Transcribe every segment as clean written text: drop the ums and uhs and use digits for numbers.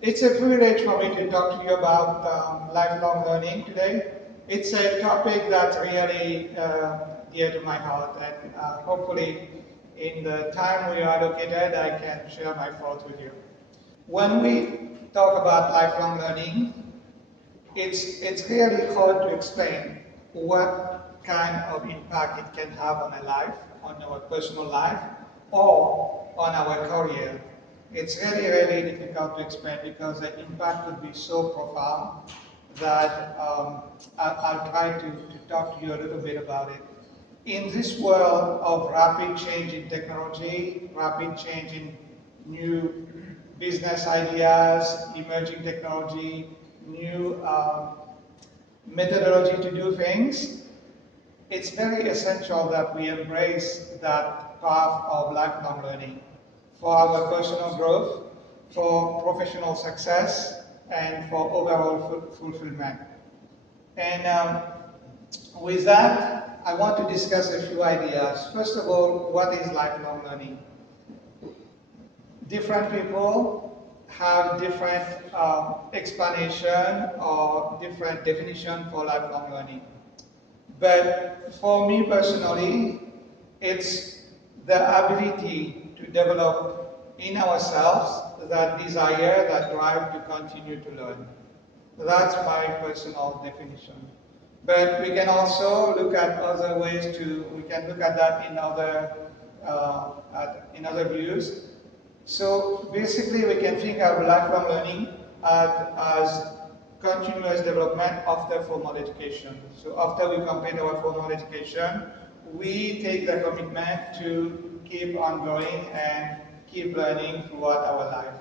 It's a privilege for me to talk to you about lifelong learning today. It's a topic that's really dear to my heart, and hopefully in the time we are allocated, I can share my thoughts with you. When we talk about lifelong learning, it's really hard to explain what kind of impact it can have on a life, on our personal life, or on our career. It's really difficult to explain because the impact could be so profound that I'll try to talk to you a little bit about it. In this world of rapid change in technology, rapid change in new business ideas, emerging technology, new methodology to do things, it's very essential that we embrace that path of lifelong learning for our personal growth, for professional success, and for overall fulfillment. And with that, I want to discuss a few ideas. First of all, what is lifelong learning? Different people have different explanation or different definition for lifelong learning. But for me personally, it's the ability to develop in ourselves that desire, that drive to continue to learn. That's my personal definition. But we can also look at other ways we can look at that in other views. So basically we can think of lifelong learning as continuous development after formal education. So after we complete our formal education, we take the commitment to keep on going and keep learning throughout our life.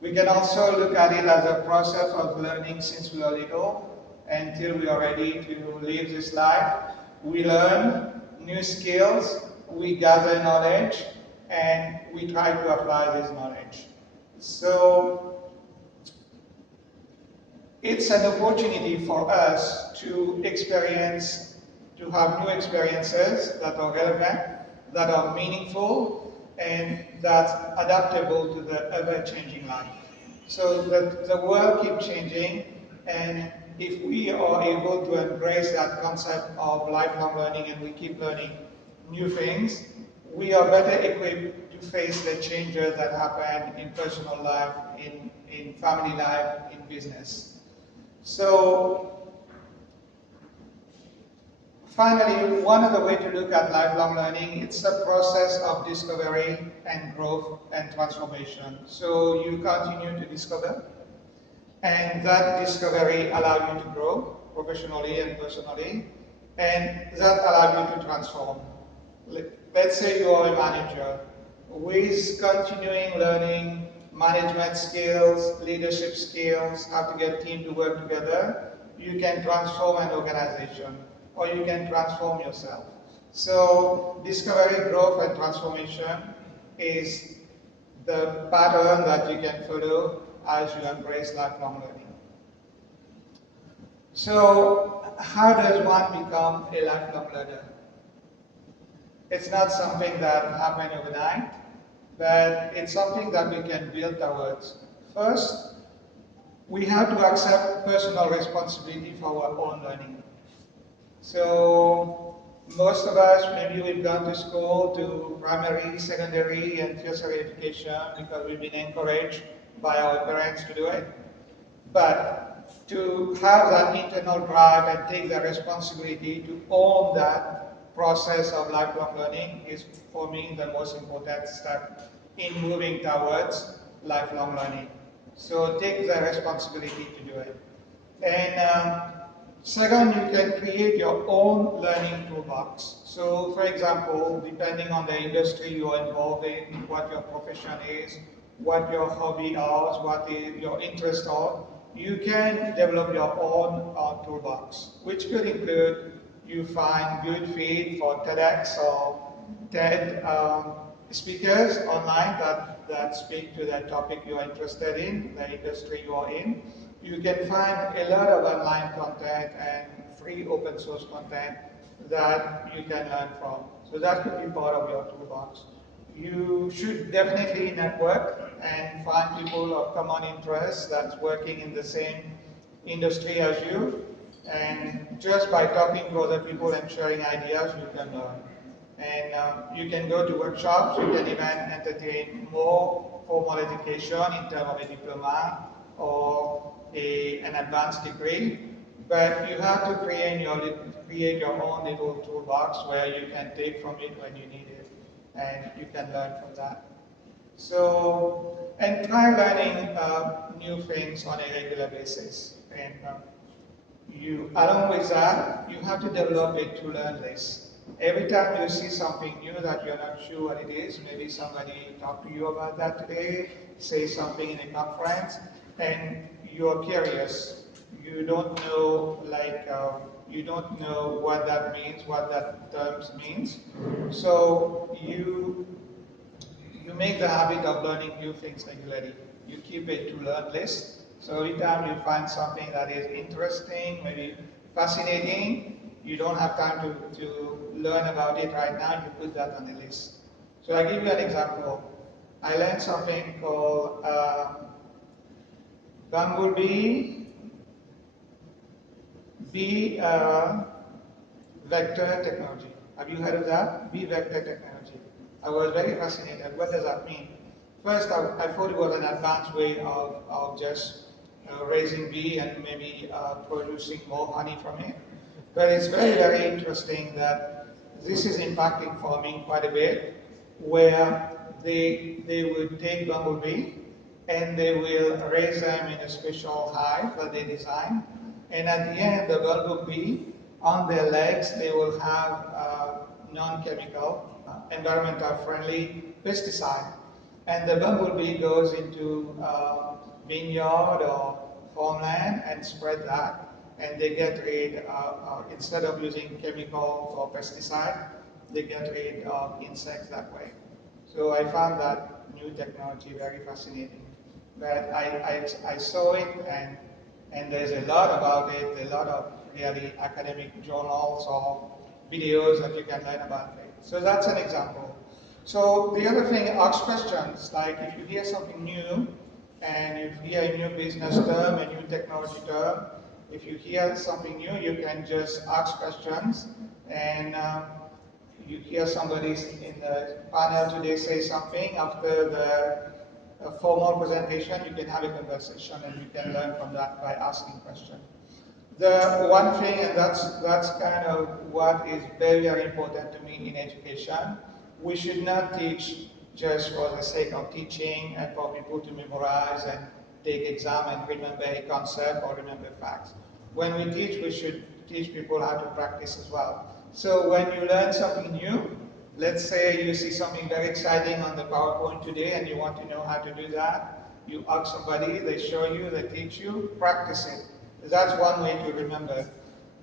We can also look at it as a process of learning since we are little until we are ready to live this life. We learn new skills, we gather knowledge, and we try to apply this knowledge. So it's an opportunity for us to have new experiences that are relevant, that are meaningful, and that's adaptable to the ever-changing life. So the world keeps changing, and if we are able to embrace that concept of lifelong learning and we keep learning new things, we are better equipped to face the changes that happen in personal life, in family life, in business. So finally, one of the ways to look at lifelong learning, it's a process of discovery and growth and transformation. So you continue to discover, and that discovery allows you to grow professionally and personally, and that allows you to transform. Let's say you are a manager. With continuing learning, management skills, leadership skills, how to get team to work together, you can transform an organization, or you can transform yourself. So discovery, growth, and transformation is the pattern that you can follow as you embrace lifelong learning. So how does one become a lifelong learner? It's not something that happens overnight, but it's something that we can build towards. First, we have to accept personal responsibility for our own learning. So most of us, maybe we've gone to school, to primary, secondary, and tertiary education because we've been encouraged by our parents to do it. But to have that internal drive and take the responsibility to own that process of lifelong learning is, for me, the most important step in moving towards lifelong learning. So take the responsibility to do it. And second, you can create your own learning toolbox. So for example, depending on the industry you are involved in, what your profession is, what your hobby are, what your interests are, you can develop your own toolbox, which could include you find good feed for TEDx or TED speakers online that speak to the topic you are interested in, the industry you are in. You can find a lot of online content and free open source content that you can learn from. So that could be part of your toolbox. You should definitely network and find people of common interest that's working in the same industry as you. And just by talking to other people and sharing ideas, you can learn. And you can go to workshops, you can even entertain more formal education in terms of a diploma or an advanced degree. But you have to create your own little toolbox where you can take from it when you need it, and you can learn from that. So, and try learning new things on a regular basis. And along with that, you have to develop a to-learn list. Every time you see something new that you're not sure what it is, maybe somebody talked to you about that today, say something in a conference, and you're curious. You don't know, you don't know what that means, what that term means. So you make the habit of learning new things regularly. You keep a to-learn list. So every time you find something that is interesting, maybe fascinating, you don't have time to learn about it right now, you put that on the list. So I'll give you an example. I learned something called Bumblebee Bee vector technology. Have you heard of that? Bee vector technology. I was very fascinated. What does that mean? First, I thought it was an advanced way of just raising bee and maybe producing more honey from it. But it's very, very interesting that this is impacting farming quite a bit, where they would take bumblebee and they will raise them in a special hive that they design. And at the end, the bumblebee, on their legs, they will have non-chemical, environmental-friendly pesticide. And the bumblebee goes into vineyard or farmland and spread that. And they get rid, instead of using chemicals or pesticide, they get rid of insects that way. So I found that new technology very fascinating. But I saw it, and there's a lot about it, a lot of really academic journals or videos that you can learn about it. So that's an example. So the other thing, ask questions. Like if you hear something new, and if you hear a new business term, a new technology term, if you hear something new, you can just ask questions. And you hear somebody in the panel today say something, after the formal presentation, you can have a conversation and you can learn from that by asking questions. The one thing, and that's kind of what is very, very important to me in education, we should not teach just for the sake of teaching and for people to memorize and take exam and remember a concept or remember facts. When we teach, we should teach people how to practice as well. So when you learn something new, let's say you see something very exciting on the PowerPoint today and you want to know how to do that, you ask somebody, they show you, they teach you, practice it. That's one way to remember.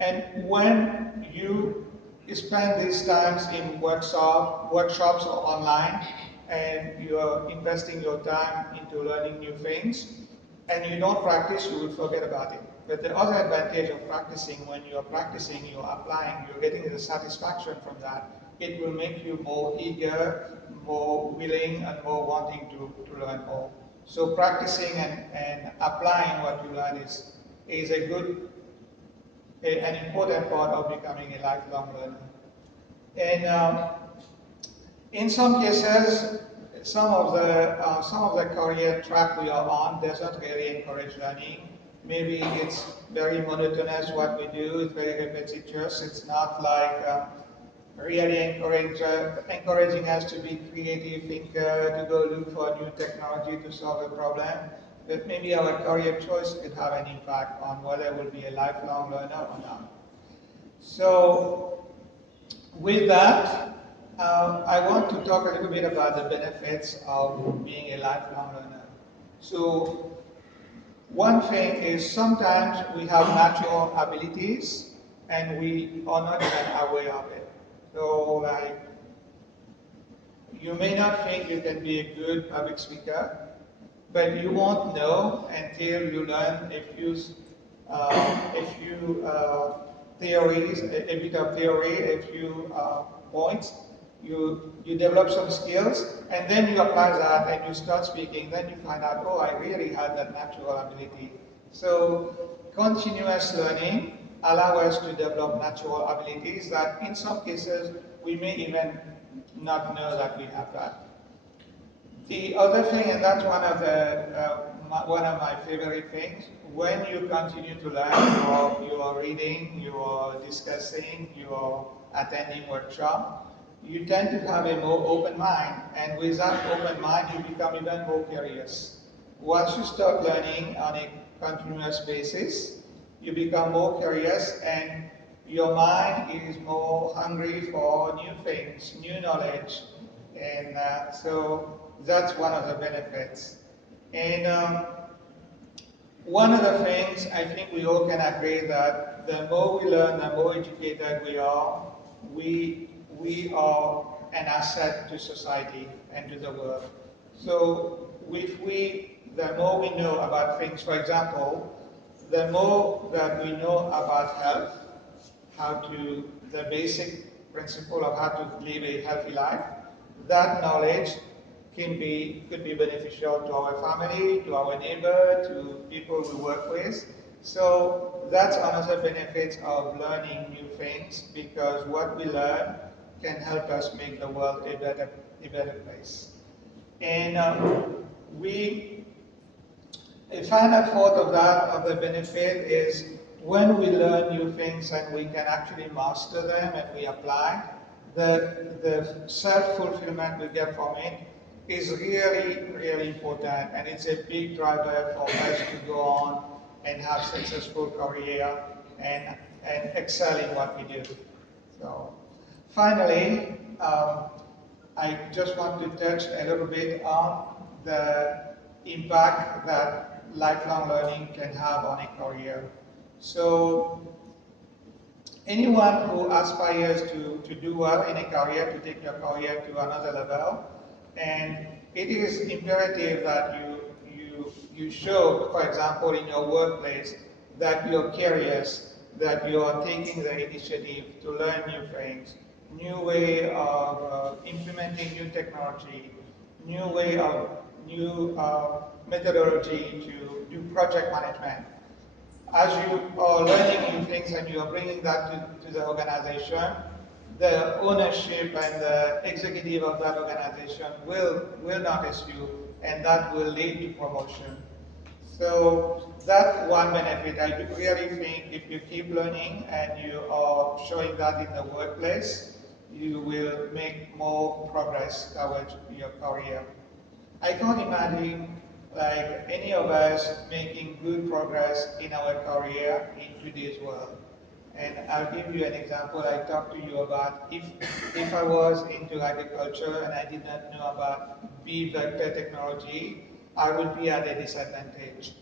And when you spend these times in workshops or online, and you are investing your time into learning new things, and you don't practice, you will forget about it. But the other advantage of practicing, when you're practicing, you're applying, you're getting the satisfaction from that, it will make you more eager, more willing, and more wanting to learn more. So practicing and applying what you learn is an important part of becoming a lifelong learner. And in some cases, some of the career track we are on doesn't really encourage learning. Maybe it's very monotonous what we do, it's very repetitious. It's not like really encouraging us to be creative thinker, to go look for new technology to solve a problem. But maybe our career choice could have an impact on whether we'll be a lifelong learner or not. So with that, I want to talk a little bit about the benefits of being a lifelong learner. So one thing is sometimes we have natural abilities and we are not even aware of it. So like, you may not think you can be a good public speaker, but you won't know until you learn a few theories, a bit of theory, a few points, you develop some skills, and then you apply that and you start speaking, then you find out, oh, I really had that natural ability. So continuous learning allows us to develop natural abilities that in some cases we may even not know that we have that. The other thing, and that's one of my favorite things, when you continue to learn, you are reading, you are discussing, you are attending workshop, you tend to have a more open mind, and with that open mind, you become even more curious. Once you start learning on a continuous basis, you become more curious, and your mind is more hungry for new things, new knowledge, and so that's one of the benefits. And one of the things I think we all can agree that the more we learn, the more educated we are, we are an asset to society and to the world. So the more we know about things, for example, the more that we know about health, the basic principle of how to live a healthy life, that knowledge could be beneficial to our family, to our neighbor, to people we work with. So that's another benefit of learning new things, because what we learn can help us make the world a better place. And a final thought of the benefit is when we learn new things and we can actually master them and we apply, the self-fulfillment we get from it is really, really important, and it's a big driver for us to go on and have successful career and excel in what we do. So finally, I just want to touch a little bit on the impact that lifelong learning can have on a career. So anyone who aspires to do well in a career, to take your career to another level, and it is imperative that you show, for example, in your workplace, that you're curious, that you are taking the initiative to learn new things, new way of implementing new technology, new methodology to do project management. As you are learning new things and you are bringing that to the organization, the ownership and the executive of that organization will notice you, and that will lead to promotion. So that's one benefit. I really think if you keep learning and you are showing that in the workplace, you will make more progress towards your career. I can't imagine like any of us making good progress in our career in today's world. And I'll give you an example. I talked to you about if I was into agriculture and I did not know about bee vector technology, I would be at a disadvantage.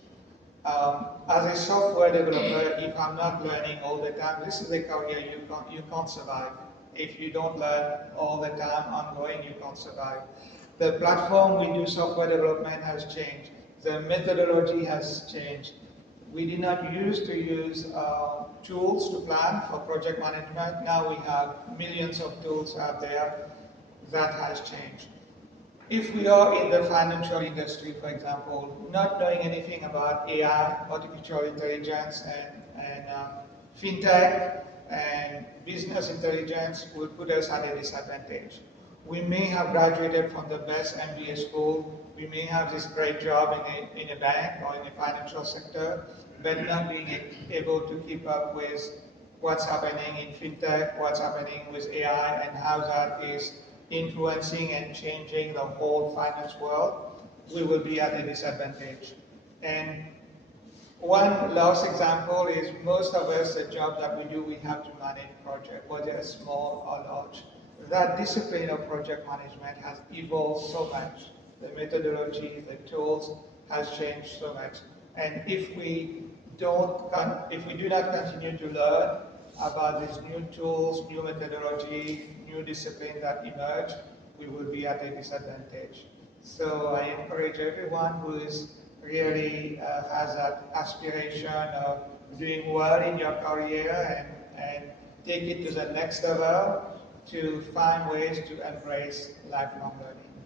As a software developer, if I'm not learning all the time, this is a career you can't survive. If you don't learn all the time, ongoing, you can't survive. The platform we do software development has changed. The methodology has changed. We did not used to use tools to plan for project management. Now we have millions of tools out there. That has changed. If we are in the financial industry, for example, not knowing anything about AI, artificial intelligence, and fintech and business intelligence will put us at a disadvantage. We may have graduated from the best MBA school, we may have this great job in a bank or in the financial sector, but not being able to keep up with what's happening in fintech, what's happening with AI, and how that is influencing and changing the whole finance world, we will be at a disadvantage. And one last example is most of us, the job that we do, we have to manage projects, whether it's small or large. That discipline of project management has evolved so much. The methodology, the tools has changed so much. And if we do not continue to learn about these new tools, new methodology, new discipline that emerge, we will be at a disadvantage. So I encourage everyone who is really has that aspiration of doing well in your career and take it to the next level, to find ways to embrace lifelong learning.